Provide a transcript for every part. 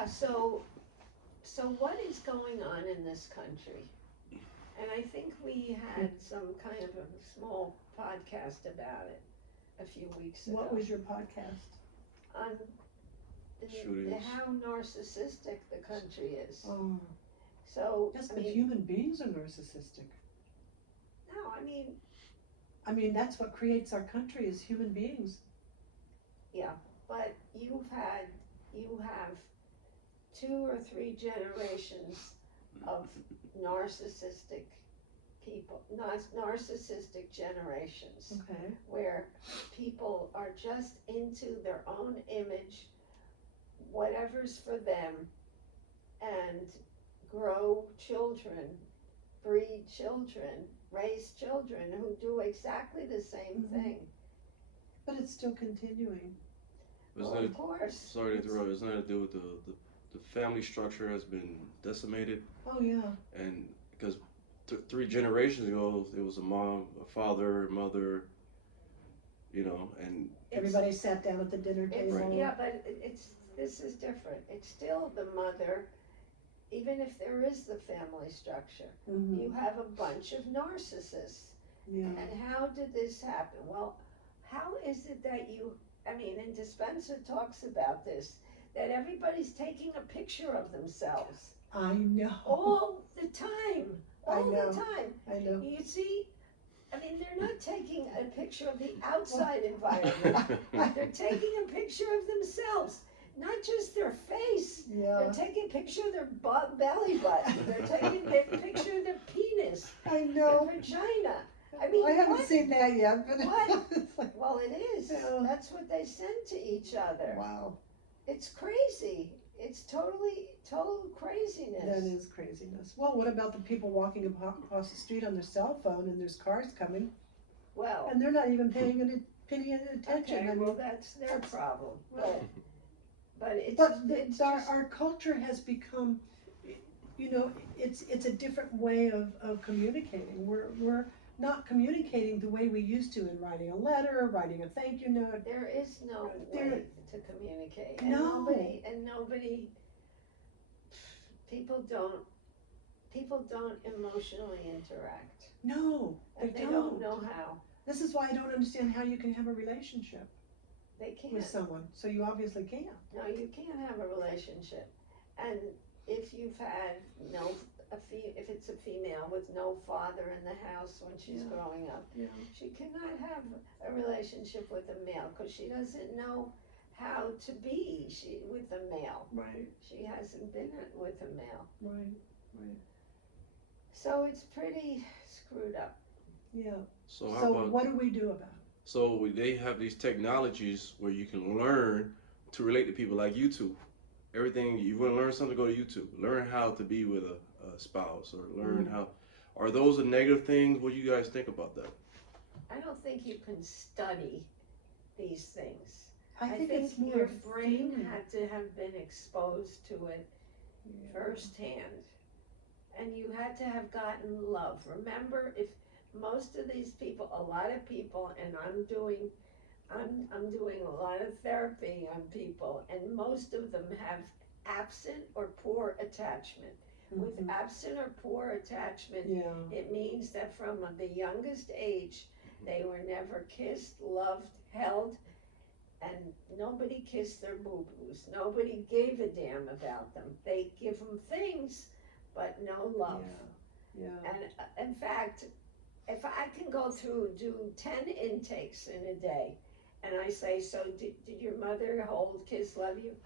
Yeah, so what is going on in this country? And I think we had some kind of a small podcast about it a few weeks ago. What was your podcast? On Shootings. how narcissistic the country is. Oh, So, yes, I but mean, human beings are narcissistic. no, I mean, that's what creates our country is human beings. yeah, but you have 2 or 3 generations of narcissistic people, narcissistic generations, Okay. where people are just into their own image, whatever's for them, and grow children, breed children, raise children who do exactly the same Mhm. thing. But it's still continuing. Well, Isn't it, of course. sorry to interrupt, isn't that to do with the family structure has been decimated? Oh, yeah. And because 3 generations ago, it was a mom, a father, mother, you know, and Everybody sat down at the dinner table. Yeah, but this is different. It's still the mother, even if there is the family structure. Mhm. You have a bunch of narcissists. Yeah. And how did this happen? Well, how is it that and Dispenza talks about this, that everybody's taking a picture of themselves I know. all the time. I know. The time. I know. You see, they're not taking a picture of the outside environment. They're taking a picture of themselves, not just their face. Yeah. They're taking a picture of their belly button. They're taking a picture of their penis, I their know. vagina. I haven't what? seen that yet, but What? it's like, Well, it is. Yeah. That's what they send to each other. wow, It's crazy. It's total craziness. that is craziness. Well, what about the people walking across the street on their cell phone and there's cars coming Well, and they're not even paying any attention? okay, I mean, well, that's their problem. well, But it's but just, our culture has become, it's a different way of communicating. We're not communicating the way we used to in writing a letter, writing a thank you note. there is no There- way to communicate. No. Nobody, people don't emotionally interact. No, And they they don't know how. This is why I don't understand how you can have a relationship They can't. with someone. So you obviously can't. No, you can't have a relationship. And if you've had if it's a female with no father in the house when she's Yeah. growing up, Yeah. she cannot have a relationship with a male because she doesn't know how to be with a male. Right. She hasn't been with a male. Right. So it's pretty screwed up. Yeah. so how So about, what do we do about it? so they have these technologies where you can learn to relate to people like YouTube. Everything, you want to learn something, go to YouTube. Learn how to be with a spouse or learn how, are those the negative things? What do you guys think about that? I don't think you can study these things. I think it's more your of brain feeling. had to have been exposed to it Yeah. firsthand. And you had to have gotten love. Remember, if most of these people, a lot of people, and I'm doing a lot of therapy on people, and most of them have absent or poor attachment. With Mhm. absent or poor attachment, Yeah. it means that from the youngest age, they were never kissed, loved, held, and nobody kissed their boo-boos. Nobody gave a damn about them. They give them things, but no love. Yeah. And in fact, if I can do 10 intakes in a day, and I say, so did your mother hold, kiss, love you?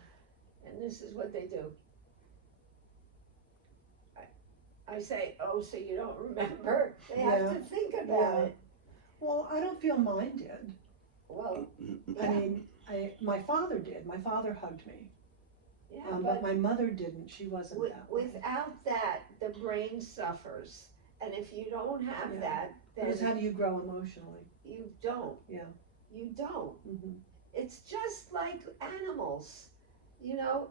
And this is what they do. I say, oh, so you don't remember? They have to think about it. Well, I don't feel mine did. Well, I mean, my father did. My father hugged me. yeah, But my mother didn't. She wasn't that way. without that, the brain suffers. And if you don't have Yeah. that, Because how then do you grow emotionally? you don't. Yeah. You don't. Hmm. It's just like animals.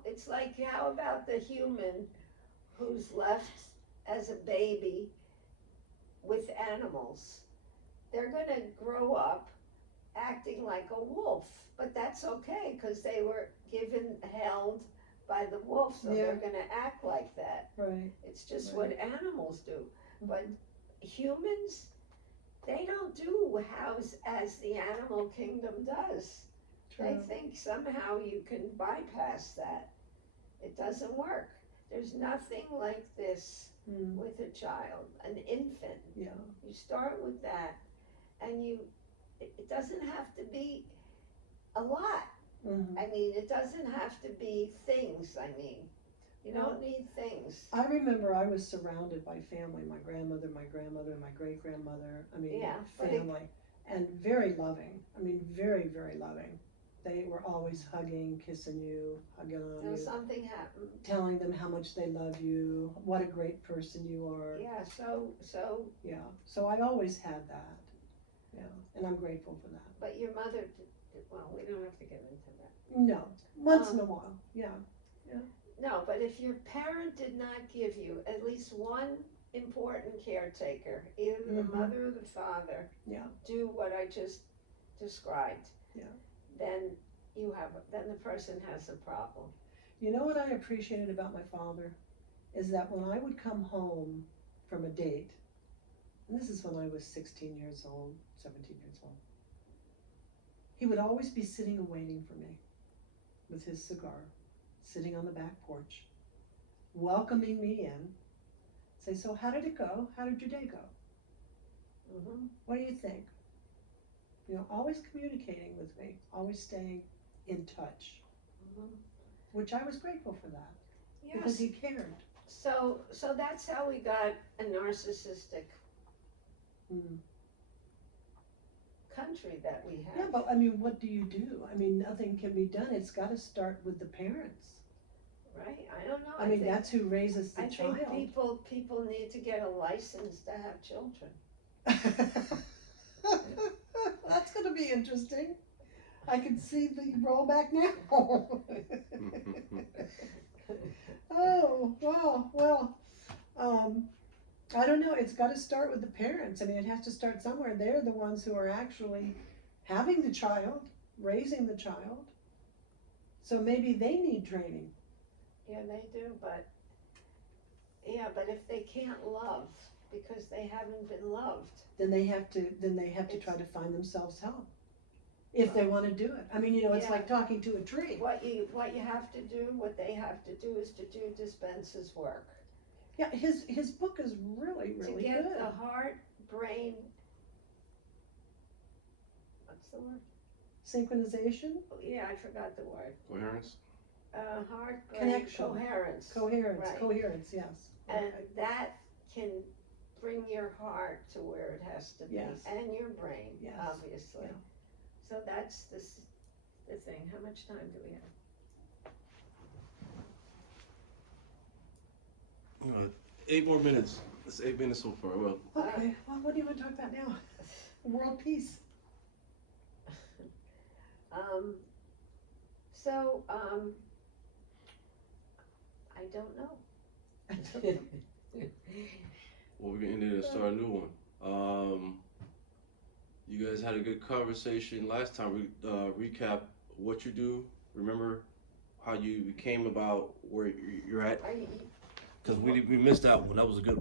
It's like, how about the human who's left as a baby with animals? They're gonna grow up acting like a wolf, but that's okay, because they were held by the wolf, so Yeah. they're gonna act like that. Right. It's just Right. what animals do. Mm-hmm. But humans, they don't do as the animal kingdom does. They True. think somehow you can bypass that. It doesn't work. There's nothing like this Mm. with a child, an infant. Yeah. You start with that, and it doesn't have to be a lot. Mm-hmm. I mean, it doesn't have to be things, I mean. You don't need things. I remember I was surrounded by family, my grandmother, my great-grandmother, I mean, Yeah, but family, and very loving. I mean, very, very loving. They were always hugging, kissing you, hugging on you, Something happened. telling them how much they love you, what a great person you are. Yeah, so. Yeah, so I always had that. Yeah, and I'm grateful for that. But your mother, well, we don't have to get into that. No, once in a while, yeah. No, but if your parent did not give you at least one important caretaker, either the Mhm. mother or the father, Yeah. do what I just described. Yeah. Then then the person has a problem. You know what I appreciated about my father is that when I would come home from a date, and this is when I was 16 years old, 17 years old, he would always be sitting and waiting for me with his cigar, sitting on the back porch, welcoming me in, say, so how did it go? How did your day go? Mm-hmm. What do you think? You know, always communicating with me, always staying in touch, Mm-hmm. which I was grateful for that Yes. because he cared. So that's how we got a narcissistic Mm. country that we have. Yeah, but I mean, what do you do? I mean, nothing can be done. It's got to start with the parents. Right? I don't know. I mean, think, that's who raises the I child. think people need to get a license to have children. That's going to be interesting. I can see the rollback now. Oh, wow. Well, I don't know. It's got to start with the parents. I mean, it has to start somewhere. They're the ones who are actually having the child, raising the child. So maybe they need training. Yeah, they do, but if they can't love because they haven't been loved. Then they have to try to find themselves help. If they want to do it. I mean, you know, it's Yeah. like talking to a tree. What you have to do, what they have to do is to do Dispenza's work. Yeah, his book is really, To really get good. the heart, brain, what's the word? Synchronization, Oh, yeah, I forgot the word. Coherence. Heart, brain, Connection. coherence. coherence, Right. yes. And Okay. that can bring your heart to where it has to be, Yes. and your brain, Yes. obviously. Yeah. So that's the thing. How much time do we have? 8 more minutes. It's 8 minutes so far. Well, Okay, well, what do you want to talk about now? World peace. I don't know. well, we're gonna end it and start a new one. You guys had a good conversation last time. Recap what you do. Remember how you came about where you're at? Because we missed that one. That was a good one.